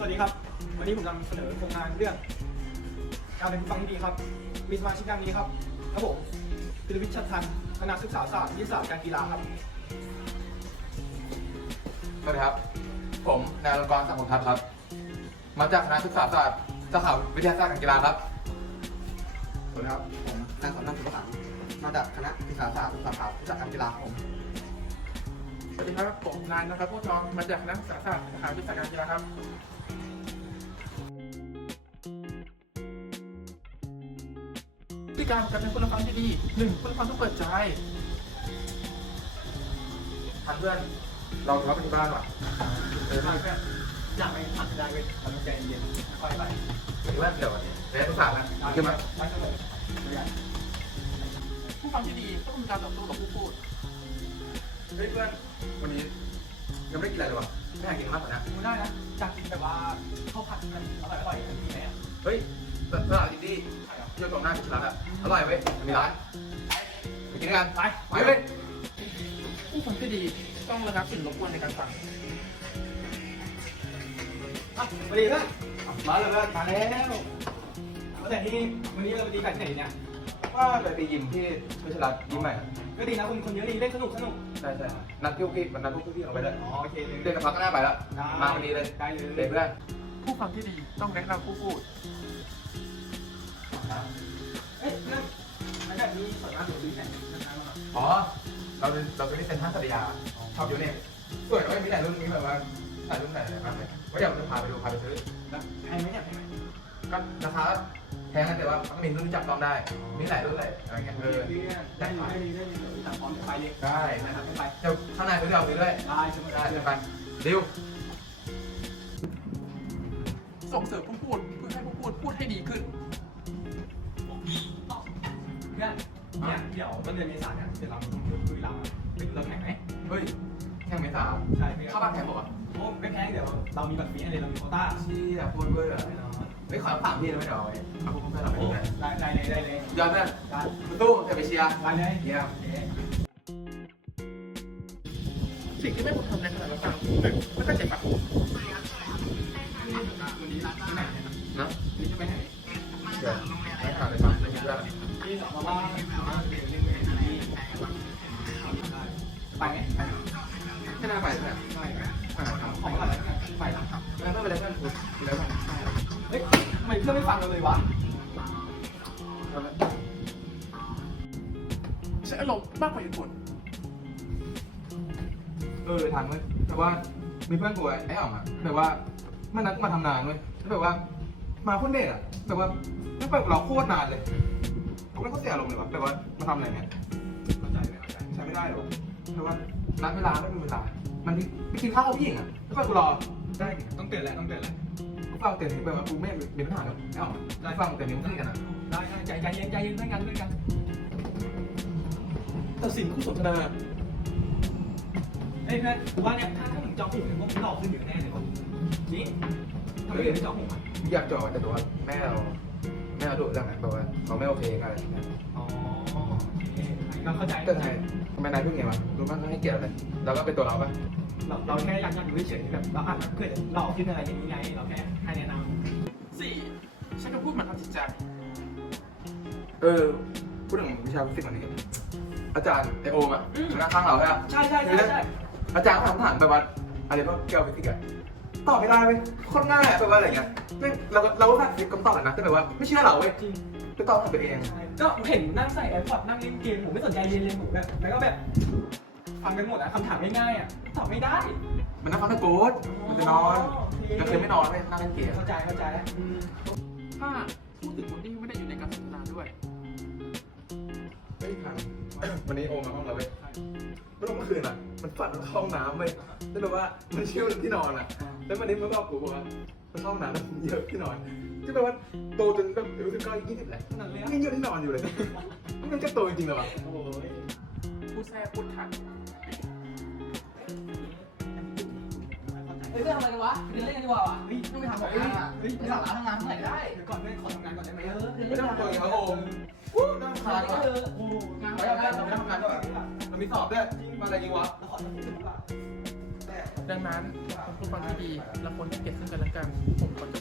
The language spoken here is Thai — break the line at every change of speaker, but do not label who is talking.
วัสดีครับวันนี้ผมนำเสนอโครงงานเรื่องการเป็นผู้ฟังที่ดีครับมีสมาชิกดังนี้ครับครับผมพิรวิทย์ชัดทันคณะศึกษาศาสตร์วิทยาศาสตร์การกีฬาครับ
สวัสดีครับผมนายอลงกรณ์ สังคมทัพย์ครับมาจากคณะศึกษาศาสตร์สาขาวิทยาศาสตร์การกีฬาครับ
สวัสดีครับผมนายสอนนันท์สุภสังมาจากคณะศึกษาศาสตร์สาขาวิชาการกีฬาผม
สวัสดีครับผมนายนะครับพวกน้องมาจากนักศึกษาศาสตร์สาขาวิชาการกีฬาครับวิธีการเป็นผู้รับฟังที่ดี 1. ผู้รับฟังต้องเปิดใจ
ทันเพื่อนเราทะเลาะกันที่บ้านว่ะ
อยากไปทำได้เว้ยทำใจเย็นค่อยไป
ถึงเรื่องเดี๋ยวเรียนภาษาแล้วขึ้นมา
ไปกันเลยไม่อยาก
ผู้ฟังที่ดีต้องมีการต่อสู้กับผู้พูด
เฮ้ยเพื่อนวันนี้ยังไม่ได้กินอะไรเลยวะไม่อยากกินมากกว่านะ
ดูได้นะจากกินแบบว่าข้าวผัดมันอร่อยทันทีไหม
เฮ้ยตลาดอินดี้เที่ยวตรงหน้าพิชรัตน์อะอร่อยเว้ยมีร้านไปกินกันไปเว้ย
ผู้ฟังที่ดีต้องระงับสิ่งรบกวนในการฟัง
สวัสดีเพื่อนมาเลยเพื่อนมาแล้วว่าแต่ที่วันนี้เราไปตีไก่ที่ไหนเนี่ย
ว่าไปยิมที่พิชรัตน์ยิมใหม่
ก็ดีนะคนเยอะดีเล่นสนุก
ใช่นัดพี่มันนัดพวกพี่ลงไปเลย
อ๋อโอเค
เดินกับพักก็น่าไปแล้วมาวันนี้เลย
ได้เลย
เด็กเพื่อน
ผู้ฟังที่ดีต้องแนะนำผู้พูด
เอ้ยเพื่อนแล้วแบบนี้ส่วนมากผมซื้อไหนนะครับ
อ๋อเราจะได้เซ็นท่าสัตยาชอบอยู่เนี่ยสวยไม่มีแต่รุ่นนี้แบบว่าถ่ายรุ่นไหนอะไรบ้างเลยว่าเดี๋ยวจะพาไปดูพาไปซื้อ
แพงไหมเนี่ยแพงไหม
ก็ราคาแพงนะแต่ว่ามันมีรุ่นจับต้องได้มีหลายรุ่นเลยอะไรเงี้ย
ได้ตามพร้อมไปเลย
ได้
นะครับไป
เดี๋ยวข้างในซื้อเดี๋ยวซื้อด้วย
ได้ใช่ไหม
ได้เดี๋ยวไปดิว
ส่งเสริมผู้พูดเพื่อให้ผู้พูดพูดให้ดีขึ้น
เพื่อนเนี่ยเดี๋ยวต้นเดือนเมษายนเนี่ยเดี๋ยวเราคุยเราไปดูเราแข่งไหม
เฮ้ยแข่งเมษา
ใช่เพื่อน
เข้าบ้านแข่งบอกว่า
โอ้ไม่แพงเดี๋ยวเรามีบัตรฟรีอะไรเรามีโควต้า
ชี้อะพูดเบอร์อะไม่ขอถามพี่เลยไม่เดี๋ยวเอาพวกเพื่อนเราไป
โอ้
ดูเลย
ได้เลย
ยอดเพื่อน
ได้
ตู้เดี๋ยวไปเชียร์
ได้เลย
เยี่ยม
สิ่งที่ไม่ควรทำในขณะรับฟัง 1. ไม่ตั้งใจฟัง
นะ
นี่จะไปไหน
เดี๋ยวไม่ถามเลยครับเพื่อน
ที่สองมาบ้านไปไหม
ไม่น่าไปใช่ไหม
ไปของอะไรไปหลัง
ไม่เป็นไรเพื่อนคุณแล้วกัน
เฮ้ยทำไมเพื่อนไม่ฟังเราเลยวะ
ใช้อารมณ์มากกว่าเหตุผล
ทางเลยแต่ว่ามีเพื่อนกูไอ้อ๋องอะแบบว่ามันนัดมาทำงานเว้ยแล้วแบบว่ามาคนเด็ดอะแบบว่าไม่ไปรอโคตรนานเลยผมไม่เข้าเสียอารมณ์เลยวะแบบว่ามาทำอะไรเนี่ย
เข้าใจไหม
ใช้ไม่ได้หรอแต่ว่านัดเวลาไม่มีเวลามันไปกินข้าวกับผู้หญิงอะแล้วก็กูรอได้
ต้องเตือนแหละต้องเตือนแหละ
กูฟังเตือนแบบว่ากูไม่มีปัญหากับไอ้อ๋องได้ฟังเตือนนิ้วขึ้นกันอะ
ได้ใจเย็นเพื่อนกัน
ตัดสินคู่สนทนา
เฮ้ยเพื่อนกูว่าเนี่ยถ้ามึงจองผิดเนี่ยพวกมึงหลอกขึ้นอยู่แน่เลยวะจริงทำไมถึงไม่จองผมอ่ะ
อยากจอดแต่ตัวแม่เราดุเรื่องนั้นแบบว่าเขาไม่โอเคอะไรอย่างเงี้ย
อ๋อเราเข้าใจ
แต่ทำไมนายเพิ่งไงวะรู้มั้ยให้เกียรติอะไรเราก็เป็นตัวเราปะ
เราแค่อยากดูเฉยๆแบบเราอาจจะเกิดหลอกขึ้นอะไรอย่างนี้ไงเราแค่ให้แนะน
4. ใช้คำพูดมาทำจิตใจ
พูดถึงวิชาฟิสิกส์วันนี้อาจารย์ไอโอมอ่ะนั่งข้างเราใช่ไหม
ำใช่
อาจารย์ถามแบบว่าอะไรพวกเกี่ยวกับฟิสิกส์อะตอบไม่ได้เว้ยโคตรง่ายอะแบบว่าอะไรเงี้ยเราก็ฟังฟิสิกส์คำตอบนะแต่แบบว่าไม่เชื่อเราเว้ย
จริง
ไปตอบทำตัวเอง
ก็เห็นนั่งใส่แอร์พอร์ตนั่งเล่นเกมผมไม่สนใจเรียนเลยผมแบบแล้วก็แบบฟังกันหมดอะคำถามง่ายๆอะตอบไม่ได้
มันนั่งฟังตะโกนมันจะนอนก็เคยไม่นอนเว้ยนั่งเล่นเกม
เข้าใจแล้ว
5. พูดถึงคนที่ไม่ได้อยู่ในการสนทนาด้วย
เฮ้ยครับวันนี้โอมมาห้องเราเว้ยเมื่อคืนอ่ะมันฝันว่าเข้าห้องน้ำเว้ยแล้วแบบว่ามันชิวที่นอนอ่ะแล้ววันนี้มันก็บอกกูว่ามันเข้าห้องน้ำเยอะที่นอนที่แปลว่าโตจนแบบอายุ19-20แหละ
นั่นเลย
ยังเยอะที่นอนอยู่เลยมันก็โตจริงๆเลยวะ
โอ้ย
พูดแทรกพูดขัด
เฮ้ยเรื่องอะไรกันวะเล่นกันดีกว่าวะ
เฮ้ย
ต้องไปทำของ
เฮ้ย
อ่ะ
เฮ้ย
ไปสาระทำงานเมื่อไหร่ก็ได้
เดี๋ยวก่อนเพื่อนขอทำงานก่อนได้ไหม
ไม่ต้องตัวเองครับโอมนั่ง
สา
ทาน
ระ
ก่อน
โอ้งาน
ไว้เอาเพื่อนเราไม่ทำงานด้วยเรามีสอบด้วยมาอะไรยิงวะ
แล้วขอทำงานก่อน
แต่
ดังนั้นเป็นผู้ฟังที่ดีและควรให้เกียรติซึ่งกันและกันผมขอ